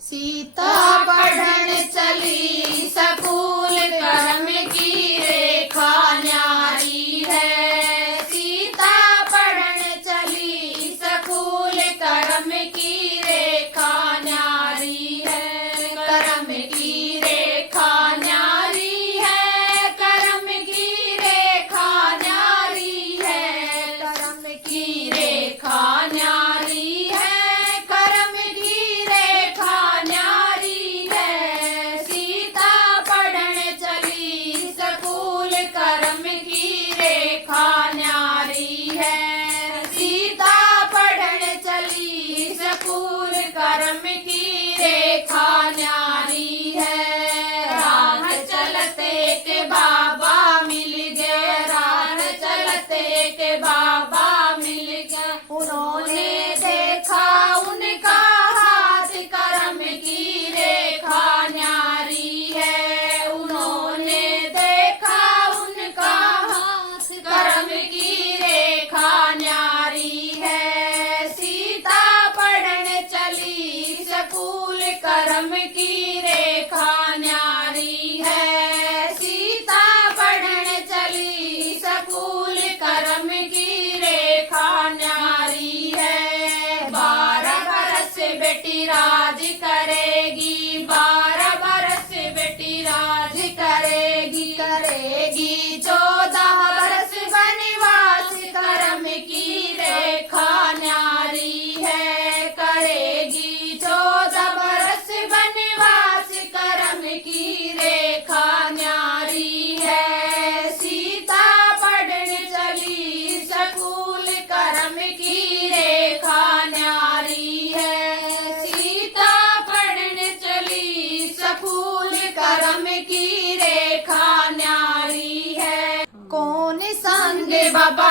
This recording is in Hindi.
सीता पढ़न चली सकूल कर्म की रेखा न्यारी है। सीता पढ़न चली सकूल कर्म की रेखा न्यारी है। कर्म की रेखा न्यारी है। कर्म की रेखा न्यारी है। कर्म की रेखा न्यारी है। कर्म की रेखा न्यारी है। सीता पढ़न चली सकूल कर्म की रेखा न्यारी है। सीता पढ़न चली सकूल कर्म की रेखा न्यारी है। राह चलते के बाबा मिल गए। राह चलते के बाबा मिल गए। उन्होंने देखा उनका हाथ कर्म की रेखा न्यारी है। उन्होंने देखा उनका हाथ कर्म की रेखा न्यारी है। सीता पढ़न चली सकूल कर्म की रेखा न्यारी है। सीता पढ़न चली सकूल कर्म की रेखा न्यारी है। 12 बरस बेटी राज करेगी। 12 बरस बेटी राज करेगी। करेगी 14 बरस वनवास कर्म की रेखा न्यारी है। करेगी 14 बरस वनवास कर्म की रेखा न्यारी है। सीता पढ़न चली सकूल कर्म की रेखा न्यारी है। सीता पढ़न चली सकूल कर्म की रेखा न्यारी है। कौन संग बाबा